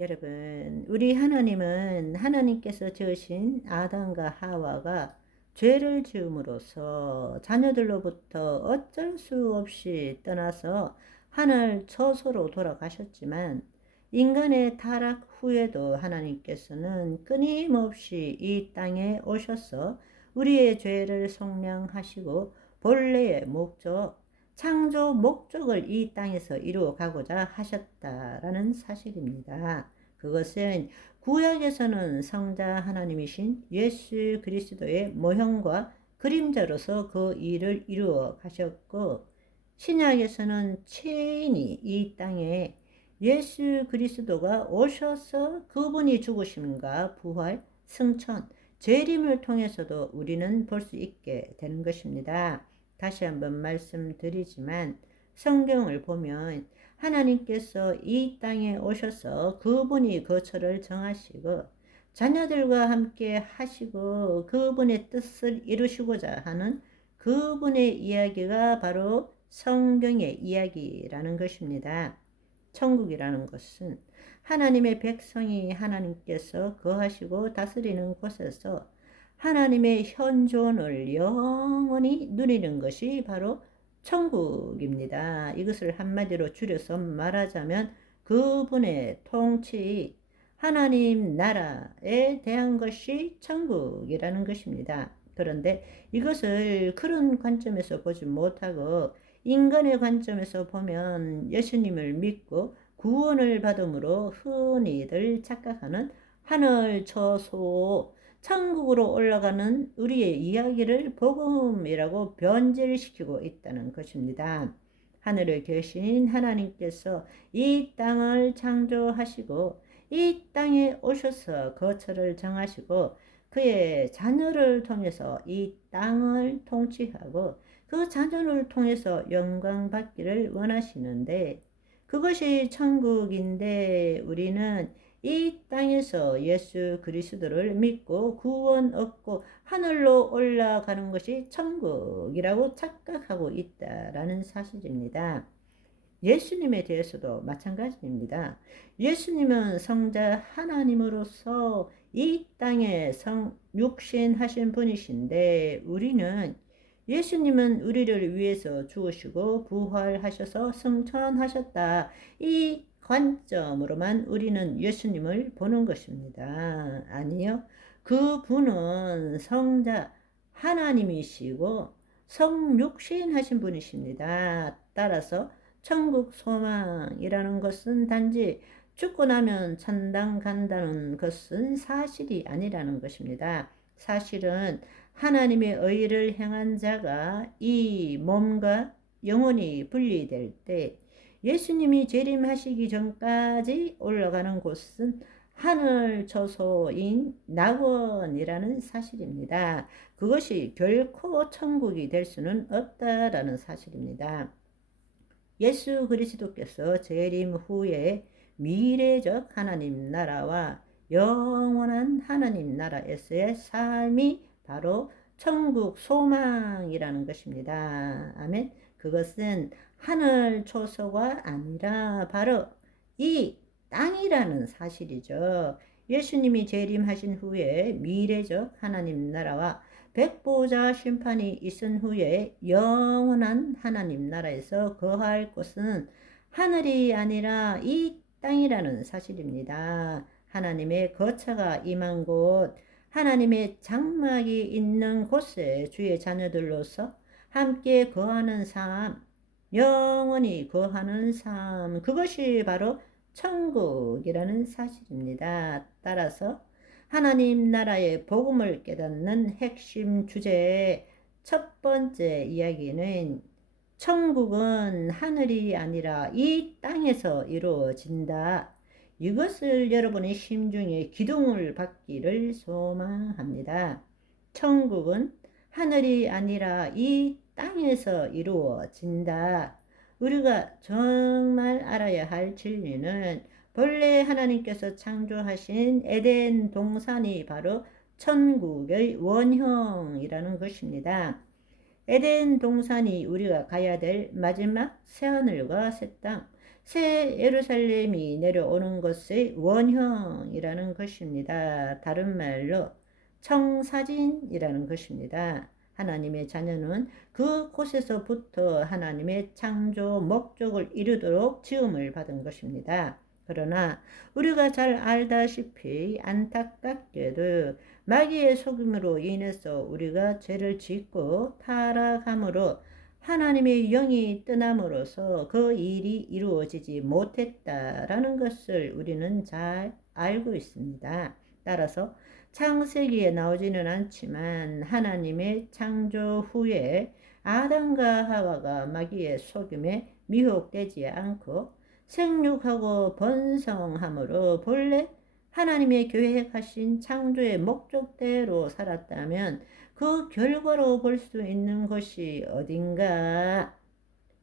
여러분, 우리 하나님은 하나님께서 지으신 아담과 하와가 죄를 지음으로써 자녀들로부터 어쩔 수 없이 떠나서 하늘 처소로 돌아가셨지만, 인간의 타락 후에도 하나님께서는 끊임없이 이 땅에 오셔서 우리의 죄를 속량하시고 본래의 목적, 창조 목적을 이 땅에서 이루어 가고자 하셨다라는 사실입니다. 그것은 구약에서는 성자 하나님이신 예수 그리스도의 모형과 그림자로서 그 일을 이루어 가셨고, 신약에서는 친히 이 땅에 예수 그리스도가 오셔서 그분이 죽으심과 부활, 승천, 재림을 통해서도 우리는 볼 수 있게 되는 것입니다. 다시 한번 말씀드리지만, 성경을 보면 하나님께서 이 땅에 오셔서 그분이 거처를 정하시고 자녀들과 함께 하시고 그분의 뜻을 이루시고자 하는 그분의 이야기가 바로 성경의 이야기라는 것입니다. 천국이라는 것은 하나님의 백성이 하나님께서 거하시고 다스리는 곳에서 하나님의 현존을 영원히 누리는 것이 바로 천국입니다. 이것을 한마디로 줄여서 말하자면 그분의 통치, 하나님 나라에 대한 것이 천국이라는 것입니다. 그런데 이것을 그런 관점에서 보지 못하고 인간의 관점에서 보면 예수님을 믿고 구원을 받음으로 흔히들 착각하는 하늘 처소, 천국으로 올라가는 우리의 이야기를 복음이라고 변질시키고 있다는 것입니다. 하늘에 계신 하나님께서 이 땅을 창조하시고 이 땅에 오셔서 거처를 정하시고 그의 자녀를 통해서 이 땅을 통치하고 그 자녀를 통해서 영광 받기를 원하시는데, 그것이 천국인데 우리는 이 땅에서 예수 그리스도를 믿고 구원 얻고 하늘로 올라가는 것이 천국이라고 착각하고 있다라는 사실입니다. 예수님에 대해서도 마찬가지입니다. 예수님은 성자 하나님으로서 이 땅에 육신하신 분이신데, 우리는 예수님은 우리를 위해서 죽으시고 부활하셔서 승천하셨다, 이 관점으로만 우리는 예수님을 보는 것입니다. 아니요, 그분은 성자 하나님이시고 성육신하신 분이십니다. 따라서 천국 소망이라는 것은 단지 죽고 나면 천당 간다는 것은 사실이 아니라는 것입니다. 사실은 하나님의 의를 행한 자가 이 몸과 영혼이 분리될 때 예수님이 재림하시기 전까지 올라가는 곳은 하늘 처소인 낙원이라는 사실입니다. 그것이 결코 천국이 될 수는 없다라는 사실입니다. 예수 그리스도께서 재림 후에 미래적 하나님 나라와 영원한 하나님 나라에서의 삶이 바로 천국 소망이라는 것입니다. 아멘. 그것은 하늘 초소가 아니라 바로 이 땅이라는 사실이죠. 예수님이 재림하신 후에 미래적 하나님 나라와 백보자 심판이 있은 후에 영원한 하나님 나라에서 거할 곳은 하늘이 아니라 이 땅이라는 사실입니다. 하나님의 거처가 임한 곳, 하나님의 장막이 있는 곳에 주의 자녀들로서 함께 거하는 삶, 영원히 거하는 삶, 그것이 바로 천국이라는 사실입니다. 따라서 하나님 나라의 복음을 깨닫는 핵심 주제의 첫 번째 이야기는, 천국은 하늘이 아니라 이 땅에서 이루어진다, 이것을 여러분의 심중에 기둥을 받기를 소망합니다. 천국은 하늘이 아니라 이 땅에서 이루어진다. 우리가 정말 알아야 할 진리는 본래 하나님께서 창조하신 에덴 동산이 바로 천국의 원형이라는 것입니다. 에덴 동산이 우리가 가야 될 마지막 새하늘과 새 땅, 새 예루살렘이 내려오는 것의 원형이라는 것입니다. 다른 말로 청사진이라는 것입니다. 하나님의 자녀는 그곳에서부터 하나님의 창조 목적을 이루도록 지음을 받은 것입니다. 그러나 우리가 잘 알다시피 안타깝게도 마귀의 속임으로 인해서 우리가 죄를 짓고 타락함으로 하나님의 영이 떠남으로써 그 일이 이루어지지 못했다라는 것을 우리는 잘 알고 있습니다. 따라서 창세기에 나오지는 않지만 하나님의 창조 후에 아담과 하와가 마귀의 속임에 미혹되지 않고 생육하고 번성함으로 본래 하나님의 계획하신 창조의 목적대로 살았다면 그 결과로 볼 수 있는 것이 어딘가?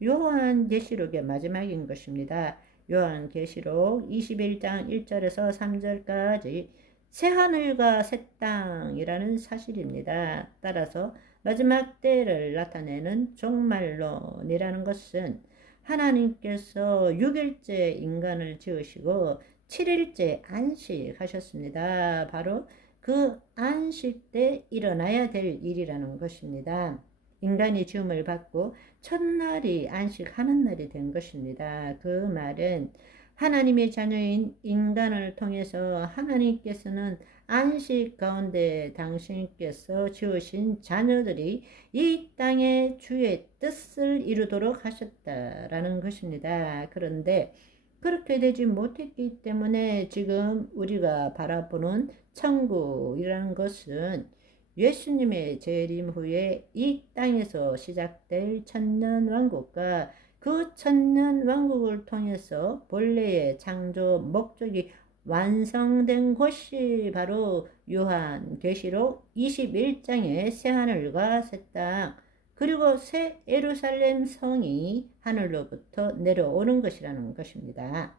요한계시록의 마지막인 것입니다. 요한계시록 21장 1절에서 3절까지 새하늘과 새 땅이라는 사실입니다. 따라서 마지막 때를 나타내는 종말론이라는 것은 하나님께서 6일째 인간을 지으시고 7일째 안식하셨습니다. 바로 그 안식 때 일어나야 될 일이라는 것입니다. 인간이 지음을 받고 첫날이 안식하는 날이 된 것입니다. 그 말은 하나님의 자녀인 인간을 통해서 하나님께서는 안식 가운데 당신께서 지으신 자녀들이 이 땅에 주의 뜻을 이루도록 하셨다라는 것입니다. 그런데 그렇게 되지 못했기 때문에 지금 우리가 바라보는 천국이라는 것은 예수님의 재림 후에 이 땅에서 시작될 천년왕국과 그 천년왕국을 통해서 본래의 창조 목적이 완성된 곳이 바로 요한계시록 21장의 새하늘과 새 땅, 그리고 새 예루살렘 성이 하늘로부터 내려오는 것이라는 것입니다.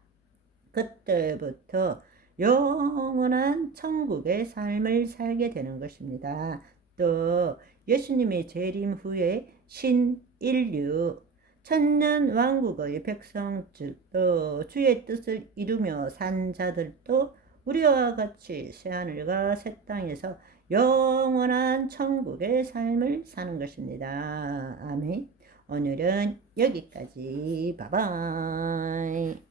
그때부터 영원한 천국의 삶을 살게 되는 것입니다. 또 예수님의 재림 후에 신인류 천년왕국의 백성들도 주의 뜻을 이루며 산 자들도 우리와 같이 새하늘과 새 땅에서 영원한 천국의 삶을 사는 것입니다. 아멘. 오늘은 여기까지. 바이바이.